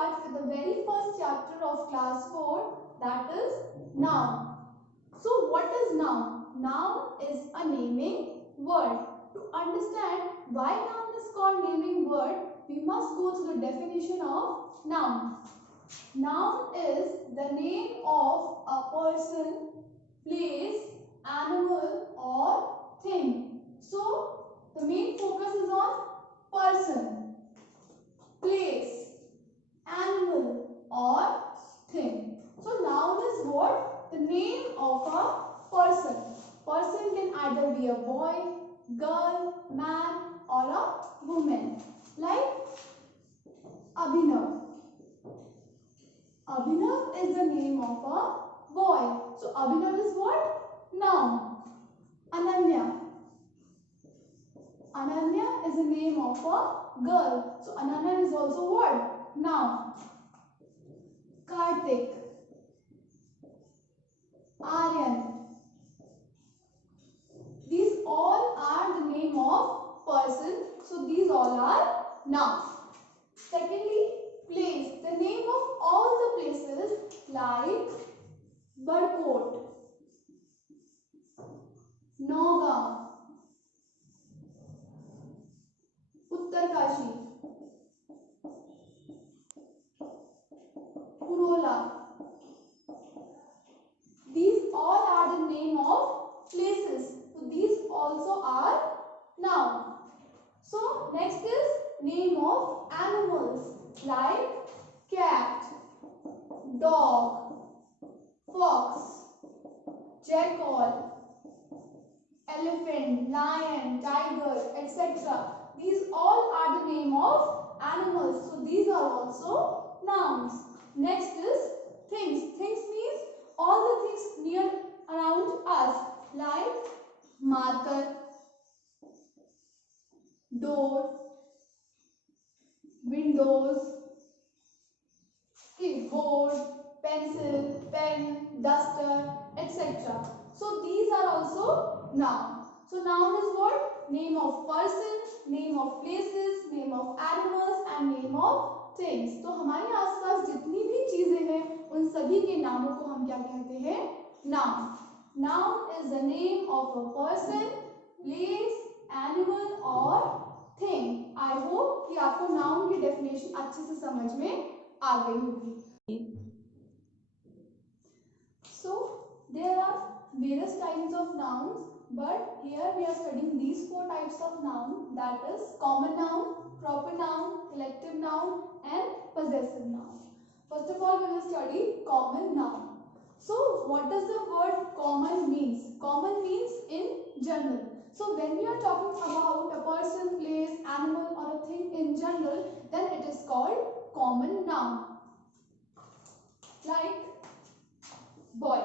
start with the very first chapter of class 4, that is noun. So what is noun? Noun is a naming word. To understand why noun is called naming word, we must go to the definition of noun. Noun is the name of a person, place, animal or thing. So the main focus is on person, place, animal or thing. So noun is what? The name of a person. Person can either be a boy, girl, man or a woman. Like Abhinav. Abhinav is the name of a boy. So Abhinav is what? Noun. Ananya. Ananya is the name of a girl. So Ananya is also what? Noun. Kartik. Aryan. These all are the name of person. So these all are nouns. Secondly, place. The name of all the places like Barkot, Naugaon, Uttarkashi, Purola. These all are the name of places. So these also are noun. So next is name of animals like cat, dog, fox, jackal, elephant, lion, tiger, etc. These all are the name of animals. So these are also nouns. Next is things. Things means all the things near around us like marker, door, windows, keyboard, pencil, pen, duster, etc. So these are also noun. So noun is what? Name of person, name of places, name of animals and name of things. तो हमारे आसपास जितनी भी चीजें हैं उन सभी के नामों को हम क्या कहते हैं? Noun. Noun is the name of a person, place, animal or thing. I hope कि आपको noun की definition अच्छे से समझ में आ गई होगी. So there are various types of nouns, but here we are studying these 4 types of noun, that is common noun, proper noun, collective noun and possessive noun. First of all, we will study common noun. So what does the word common means? Common means in general. So when we are talking about a person, place, animal or a thing in general, then it is called common noun. Like boy.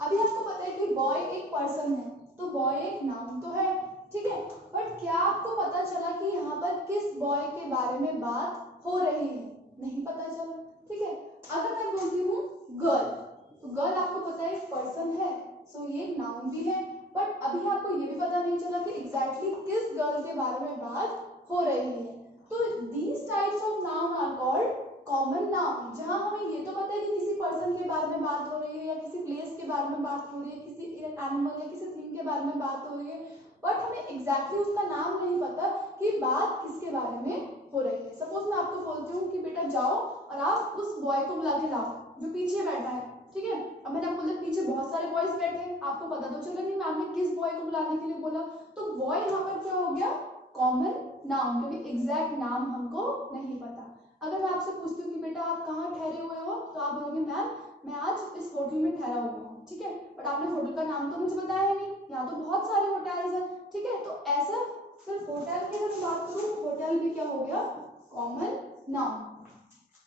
अभी आपको पता है कि boy एक person है, तो boy एक noun तो है, ठीक है, बट क्या आपको पता चला कि यहाँ पर किस बॉय के बारे में बात हो रही है? नहीं पता चला, ठीक है. अगर मैं बोलती हूँ गर्ल, तो गर्ल आपको पता है एक पर्सन है, सो ये नाउन भी है, बट अभी आपको ये भी पता नहीं चला कि एग्जैक्टली किस गर्ल के बारे में बात हो रही है. तो these types of noun are called common noun. जहां हमें ये तो पता है कि किसी पर्सन के बारे में बात हो रही है या किसी प्लेस के बारे में बात हो रही है, किसी एनिमल या किसी थिंग के बारे में बात हो रही है, बट हमें एग्जैक्टली उसका नाम नहीं पता कि बात किसके बारे में हो रही है. सपोज मैं आपको बोलती हूँ कि बेटा जाओ और आप उस बॉय को बुला के लाओ जो पीछे बैठा है, ठीक है. अब मैंने आपको बोला पीछे बहुत सारे बॉयज बैठे हैं, आपको पता तो चला नहीं मैम ने किस बॉय को बुलाने के लिए बोला. तो बॉय यहाँ पर क्या हो गया? कॉमन नाउन, क्योंकि एग्जैक्ट नाम हमको नहीं पता. अगर मैं आपसे पूछती हूँ कि बेटा आप कहाँ ठहरे हुए हो, तो आप बोलोगे मैम मैं आज इस होटल में ठहरा हुआ हूँ, ठीक है, बट आपने होटल का नाम तो मुझे बताया नहीं, यहाँ तो बहुत सारे होटल्स हैं, ठीक है. तो ऐसा सिर्फ होटल की अगर बात करूँ, होटल भी क्या हो गया? Common noun.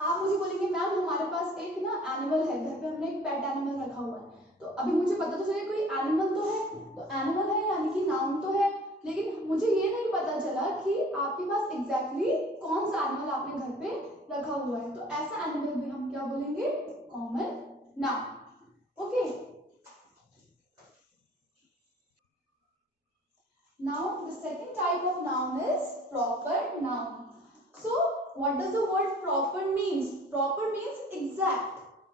आप मुझे बोलेंगे मैम हमारे पास एक ना एनिमल है, घर पे हमने एक पेट एनिमल रखा हुआ है, तो अभी मुझे पता तो चले कोई एनिमल तो है, तो एनिमल है यानी कि नाउन तो है, लेकिन मुझे ये नहीं पता चला कि आपके पास एग्जैक्टली कौन सा एनिमल आपने घर पे रखा हुआ है. तो ऐसा एनिमल भी हम क्या बोलेंगे? Common noun. Okay. Now the second type of noun is proper noun. So what does the word proper means? Proper means exact.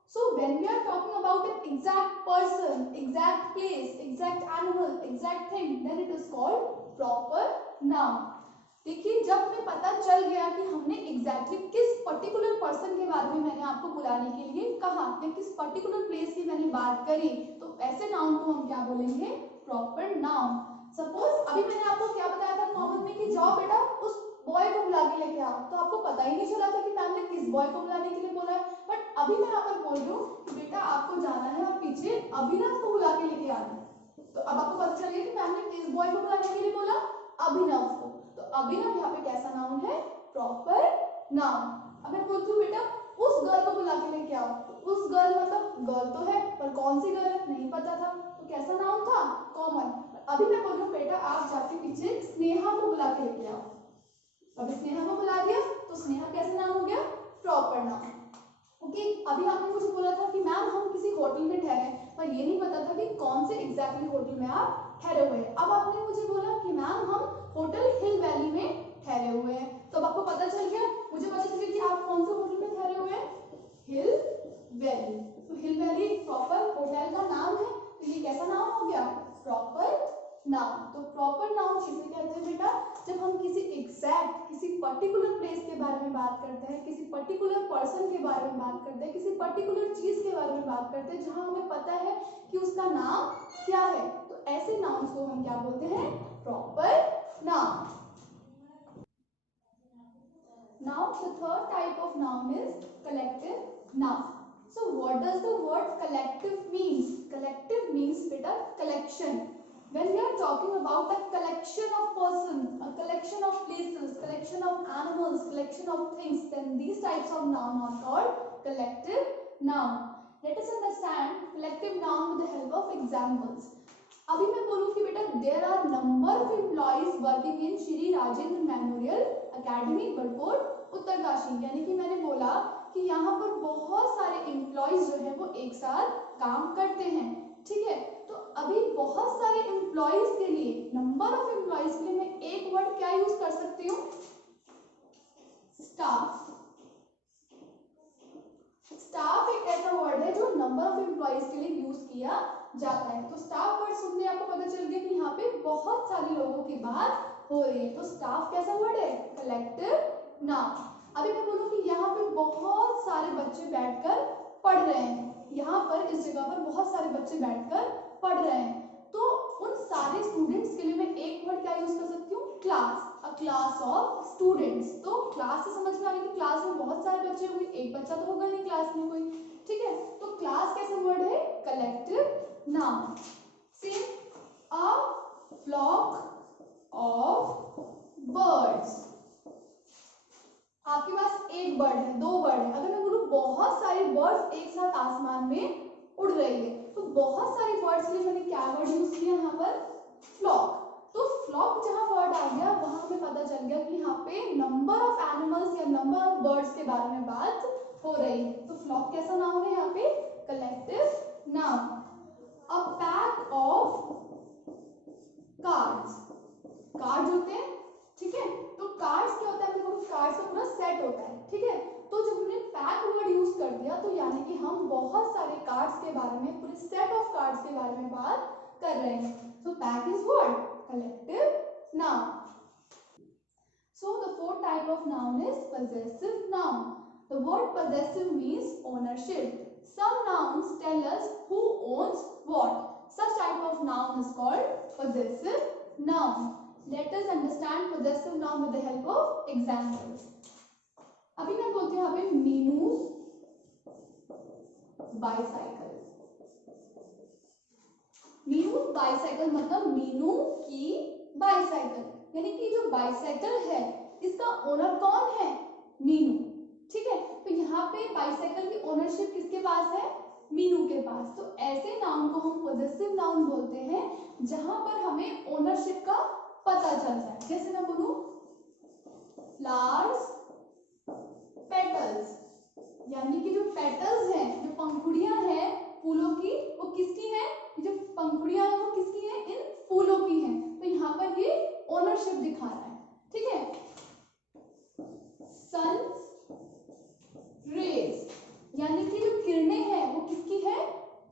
So when we are talking about an exact person, exact place, exact animal, exact thing, then it is called proper noun. देखिए जब हमें पता चल गया कि हमने exactly किस particular person के बारे में मैंने आपको बुलाने के लिए कहा या किस पर्टिकुलर प्लेस की मैंने बात करी, तो ऐसे नाउन को हम क्या बोलेंगे? Proper noun. सपोज अभी मैंने आपको क्या बताया था कॉमन में कि जाओ बेटा उस बॉय को बुला के लेके आओ, तो आपको पता ही नहीं चला था कि मैम ने किस बॉय को बुलाने के लिए बोला है. बट अभी मैं यहाँ पर बोल रही हूँ कि बेटा आपको जाना है और पीछे अभिनव को बुला के लेके आना है, तो अब आपको पता चल गया कि मैम ने किस बॉय को बुलाने के लिए बोला? अभिनव को. तो अभिनव यहाँ पे कैसा नाउन है? Proper noun. अब मैं बोलती हूँ बेटा उस गर्ल को बुला के लेके आओ, तो उस गर्ल मतलब गर्ल तो है पर कौन सी गर्ल नहीं पता था, तो कैसा नाउन था? कॉमन. अभी मैं बोल रही हूँ बेटा आप जाके पीछे स्नेहा को बुला के लेके आओ, अभी स्नेहा को बुला दिया तो स्नेहा कैसा नाम हो गया? Proper noun. ओके. अभी आपने मुझे बोला था कि मैम हम किसी होटल में ठहरे पर ये नहीं पता था कि कौन से एग्जैक्टली होटल में आप ठहरे हुए हैं. अब आपने मुझे बोला कि मैम हम होटल हिल वैली में ठहरे हुए हैं, तो अब आपको पता चल गया, मुझे पता चल गया कि आप कौन से होटल में ठहरे हुए हैं? हिल वैली. तो हिल वैली एक प्रॉपर होटल का नाम है, तो ये कैसा नाम हो गया? Proper noun. तो प्रॉपर नाउन किसे कहते हैं बेटा? जब हम किसी एग्जैक्ट किसी पर्टिकुलर प्लेस के बारे में बात करते हैं, किसी पर्टिकुलर पर्सन के बारे में बात करते हैं, किसी पर्टिकुलर चीज के बारे में बात करते हैं जहां हमें पता है कि उसका नाम क्या है, तो ऐसे नाउन्स को हम क्या बोलते हैं? Proper noun. Now the third type of noun is collective noun. So what does the word collective means? Collective means beta collection. When we are talking about a collection of persons, a collection of places, collection of animals, collection of things, then these types of noun are called collective noun. Let us understand collective noun with the help of examples. अभी मैं बोलूँ कि बेटा there are number of employees working in Shri Rajendra memorial academy Barkot Uttarkashi. यानी कि मैंने बोला कि यहाँ पर बहुत सारे एम्प्लॉइज जो है वो एक साथ काम करते हैं. ठीक है. तो अभी बहुत सारे एम्प्लॉइज के लिए, नंबर ऑफ एम्प्लॉइज के लिए मैं एक वर्ड क्या यूज कर सकती हूँ? स्टाफ. स्टाफ एक ऐसा वर्ड है जो नंबर ऑफ एम्प्लॉइज के लिए यूज किया जाता है. तो स्टाफ वर्ड सुनते आपको पता चल गया कि यहाँ पे बहुत सारे लोगों की बात हो रही है. तो स्टाफ कैसा वर्ड है? Collective noun. अभी मैं बोलूँ कि यहाँ पे बहुत सारे बच्चे बैठकर पढ़ रहे हैं, यहाँ पर इस जगह पर बहुत सारे बच्चे बैठकर पढ़ रहे हैं, तो उन सारे स्टूडेंट्स के लिए मैं एक वर्ड क्या यूज कर सकती हूँ? Class. A class of students. तो क्लास से समझ में आ गया कि क्लास में बहुत सारे बच्चे होंगे, एक बच्चा तो होगा नहीं क्लास में कोई. ठीक है. तो क्लास कैसा वर्ड है? Collective noun. Same a flock of birds. आपके पास एक बर्ड है, दो बर्ड है. अगर मैं बोलूं बहुत सारे बर्ड्स एक साथ आसमान में उड़ रही है, तो बहुत सारे बर्ड्स के लिए मैंने क्या वर्ड यूज किया यहाँ पर? फ्लॉक. तो फ्लॉक जहां वर्ड आ गया वहां हमें पता चल गया कि यहाँ पे नंबर ऑफ एनिमल्स या नंबर ऑफ बर्ड्स के बारे में बात हो रही है. तो फ्लॉक कैसा नाउन है यहाँ पे? Collective noun. A pack of cards. Cards होते हैं. ठीक है. तो कार्ड्स क्या होता है? देखो कार्ड्स का पूरा सेट होता है. ठीक है. तो जब हमने पैक वर्ड यूज कर दिया तो यानी कि हम बहुत सारे कार्ड्स के बारे में, पूरे सेट ऑफ कार्ड्स के बारे में बात कर रहे हैं. So pack is what? Collective noun. So the fourth type of noun is possessive noun. The word possessive means ownership. Some nouns tell us who owns what. Such type of noun is called possessive noun. Let us understand possessive noun with the help of examples. अभी मैं बोलती हूँ यहाँ पे Meenu bicycle. Meenu bicycle मतलब मीनू की bicycle, यानी कि जो बाईसाइकिल है इसका ओनर कौन है? मीनू. ठीक है. तो यहाँ पे बाईसाइकिल की ओनरशिप किसके पास है? मीनू के पास. तो ऐसे नाउन को हम पॉजेसिव नाउन बोलते हैं जहां पर हमें ओनरशिप का पता चल जाए. जैसे मैं बोलूं फ्लावर्स पेटल्स, यानी कि जो पेटल्स हैं, जो पंखुड़ियां हैं फूलों की, वो किसकी हैं? जो पंखुड़ियां हैं वो किसकी हैं? इन फूलों की हैं. तो यहाँ पर ये ओनरशिप दिखा रहा है. ठीक है. सन्स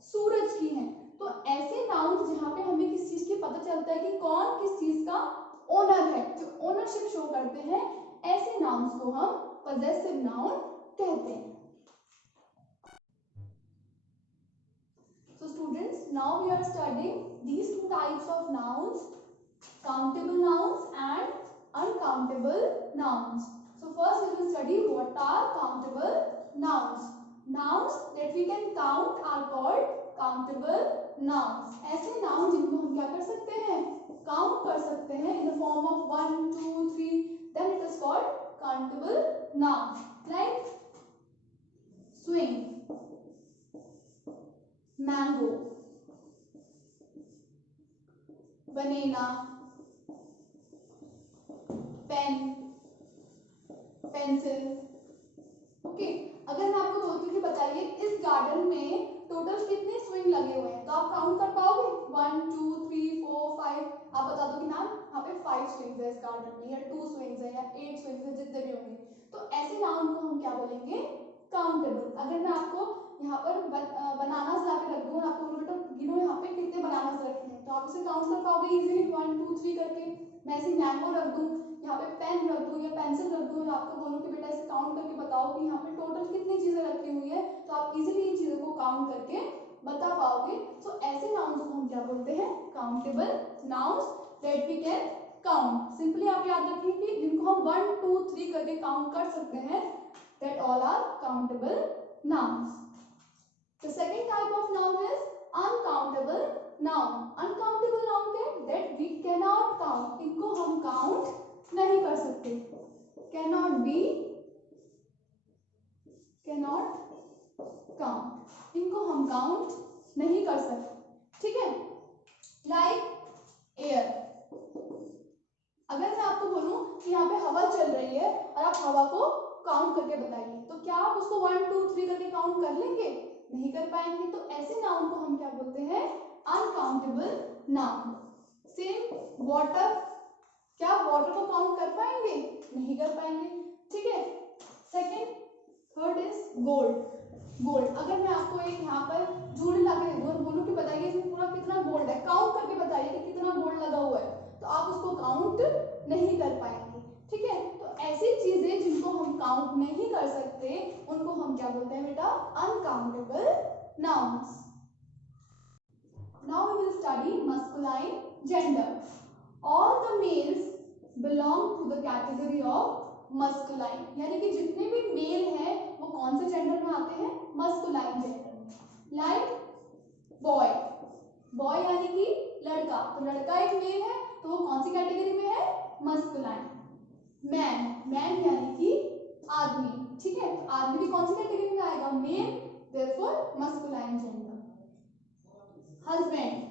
सूरज की है। तो ऐसे नाउन जहाँ पे हमें किस चीज की पता चलता है कि कौन किस चीज का ओनर है, जो ओनरशिप शो करते हैं, ऐसे नाउन्स को हम पजेसिव नाउन कहते हैं। So students, now we are studying these two types of nouns, countable nouns and uncountable nouns. So first we will study what are countable nouns. Nouns that we can count are called countable nouns. ऐसे noun जिनको हम क्या कर सकते हैं, count कर सकते हैं in the form of 1, 2, 3, then it is called countable nouns. Like swing, mango, banana, pen, pencil. Okay, अगर मैं आपको बोलती हूँ कि बताइए इस गार्डन में टोटल कितने स्विंग लगे हुए हैं, तो आप काउंट कर पाओगे 1, 2, 3, 4, 5, आप बता दो कि मैम यहाँ पे 5 स्विंग्स है इस गार्डन में, या 2 स्विंग्स है, या 8 स्विंग्स है, जितने भी होंगे। तो ऐसे नाउन को हम क्या बोलेंगे, काउंटेबल। अगर मैं आपको यहाँ पर बनानास ला के रख दूँ और आपको बोलूँ बेटा गिनो यहाँ पे कितने बनानास रखे हैं, तो आप उसे काउंट कर पाओगे इजीली 1, 2, 3 करके। मैं ऐसे मैंगो रख दूँ, यहाँ पे पेन रख दूँ या पेंसिल रख दूँ और आपको बोलूँ कि बेटा इसे काउंट करके बताओ कि यहाँ पे टोटल कितनी चीजें रखी हुई है, तो आप इजीली इन चीजों को काउंट करके बता पाओगे। तो ऐसे नाउन्स को हम क्या बोलते हैं, countable nouns that we can count. Simply आप याद रखिए कि जिनको हम 1, 2, 3 करके काउंट कर सकते हैं, that all are countable nouns. The second type of noun is uncountable noun. Uncountable noun क्या है, that we cannot count. इनको हम count नहीं कर सकते, cannot be, cannot count, इनको हम count नहीं कर सकते, ठीक है। Like air, अगर मैं आपको बोलूं कि यहाँ पे हवा चल रही है और आप हवा को काउंट करके बताइए, तो क्या आप उसको 1, 2, 3 करके काउंट कर लेंगे, नहीं कर पाएंगे। तो ऐसे नाउन को हम क्या बोलते हैं, अनकाउंटेबल नाउन। सेम वाटर, क्या वाटर को काउंट कर पाएंगे, नहीं कर पाएंगे, ठीक है। Second, third is gold. Gold, अगर मैं आपको एक यहाँ पर जूड़ी ला के दे दूँ और बोलूँ कि बताइए इसमें पूरा कितना गोल्ड है, काउंट करके बताइए कि कितना गोल्ड लगा हुआ है, तो आप उसको काउंट नहीं कर पाएंगे, ठीक है। तो ऐसी चीजें जिनको हम काउंट नहीं कर सकते उनको हम क्या बोलते हैं बेटा, uncountable nouns. Now we will study masculine gender. All the males belong to the category of masculine, यानी कि जितने भी मेल हैं वो कौन से जेंडर में आते हैं, मस्कुलाइन जेंडर में। लाइक बॉय, बॉय यानी कि लड़का, तो लड़का एक मेल है तो वो कौन सी कैटेगरी में है, मस्कुलाइन। मैन, मैन यानी कि आदमी, ठीक है, तो आदमी भी कौन सी कैटेगरी में आएगा, male, therefore masculine gender. Husband,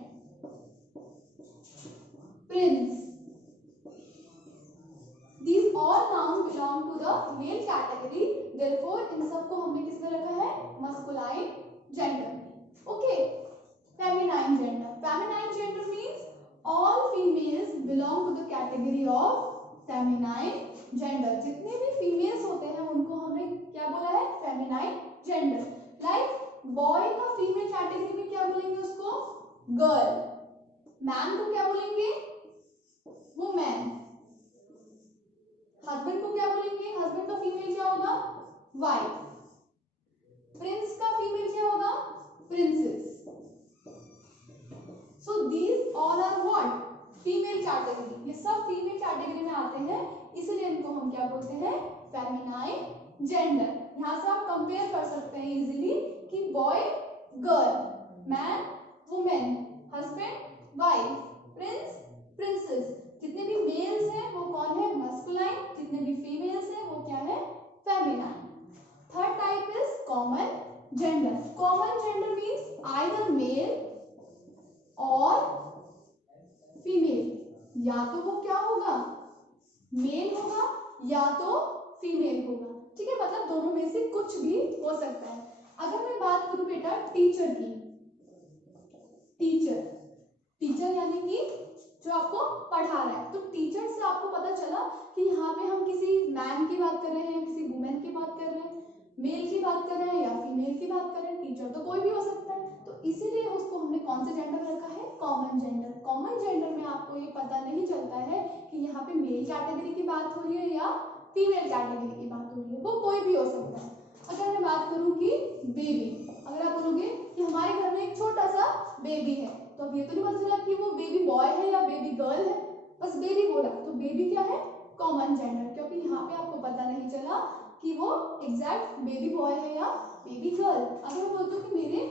prince, these all nouns belong to the male category, therefore इन सबको हमने किस में रखा है, masculine gender. Okay, feminine gender, feminine gender means all females belong to the category of feminine gender. जितने भी females होते हैं उनको हमने क्या बोला है, फेमिनाइन जेंडर। लाइक बॉय का फीमेल कैटेगरी में क्या बोलेंगे उसको, गर्ल। मैन को क्या बोलेंगे, वुमेन। हस्बैंड को क्या बोलेंगे, हस्बैंड का फीमेल क्या होगा, वाइफ। प्रिंस का फीमेल क्या होगा, princess. So these all are what, female category, ये सब फीमेल कैटेगरी में आते हैं, इसलिए इनको हम क्या बोलते हैं, फेमिनाइन जेंडर। यहाँ से आप कंपेयर कर सकते हैं इजीली कि boy girl, man women, husband wife, Prince princess. जितने भी मेल्स हैं वो कौन है, मस्कुलाइन, जितने भी फीमेल्स हैं वो क्या है, feminine. Third type is common gender. Common gender means either male और फीमेल, या तो वो क्या होगा, मेल होगा या तो फीमेल होगा, ठीक है, मतलब दोनों में से कुछ भी हो सकता है। अगर मैं बात करूं बेटा टीचर की, टीचर, टीचर यानी कि जो आपको पढ़ा रहा है, तो टीचर से आपको पता चला कि यहाँ पे हम किसी मैन की बात कर रहे हैं, किसी वुमेन की बात कर रहे हैं, मेल की बात कर रहे हैं या फीमेल की बात कर रहे हैं, टीचर तो कोई भी हो सकता है। तो इसीलिए उसको हमने कौन से जेंडर रखा है, कॉमन जेंडर। कॉमन जेंडर में आपको ये पता नहीं चलता है कि यहाँ पे मेल कैटेगरी की बात हो रही है या फीमेल कैटेगरी की बात हो रही है, वो कोई भी हो सकता है। अगर मैं बात करूँ कि बेबी, अगर आप बोलोगे कि हमारे घर में एक छोटा सा बेबी है, तो अब ये तो नहीं पता चला कि वो बेबी बॉय है या बेबी गर्ल है, बस बेबी बोला, तो बेबी क्या है, कॉमन जेंडर, क्योंकि यहाँ पे आपको पता नहीं चला कि वो एग्जैक्ट बेबी बॉय है या बेबी गर्ल। अगर मैं बोलती हूँ कि मेरे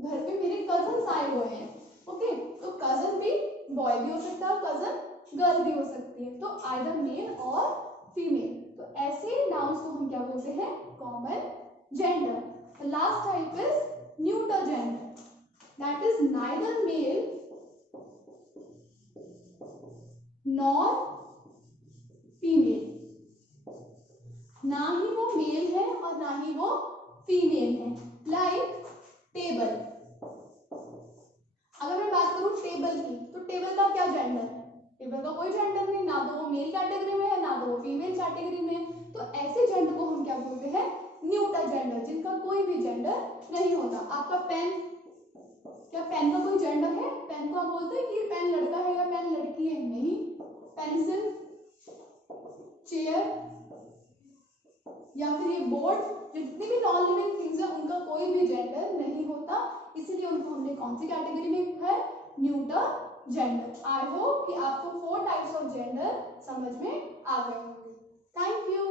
घर पे मेरे कजन आए हुए हैं, ओके, तो कजन भी बॉय भी हो सकता है और कजन गर्ल भी हो सकती है, तो आइदर मेल और फीमेल। तो ऐसे नाउन्स को हम क्या बोलते हैं, common gender. Last type is neuter gender, that is neither male nor female, ना ही वो मेल है और ना ही वो फीमेल है। लाइक टेबल, अगर मैं बात करूं टेबल की, तो टेबल का क्या जेंडर है, टेबल का कोई जेंडर नहीं, ना तो वो मेल कैटेगरी में है ना तो वो फीमेल कैटेगरी में है। तो ऐसे जेंडर को हम क्या बोलते हैं, न्यूटर जेंडर, जिनका कोई भी जेंडर नहीं होता। आपका पेन, क्या पेन का कोई जेंडर है, पेन को आप बोलते हैं कि ये पेन लड़का है या पेन लड़की है, नहीं। पेंसिल, चेयर या फिर ये बोर्ड, जितनी भी नॉन लिविंग थिंग्स है उनका कोई भी जेंडर नहीं होता, इसीलिए उनको हमने कौन सी कैटेगरी में रखा है, न्यूटर जेंडर। आई होप कि आपको 4 टाइप्स ऑफ जेंडर समझ में आ गए होंगे। Thank you.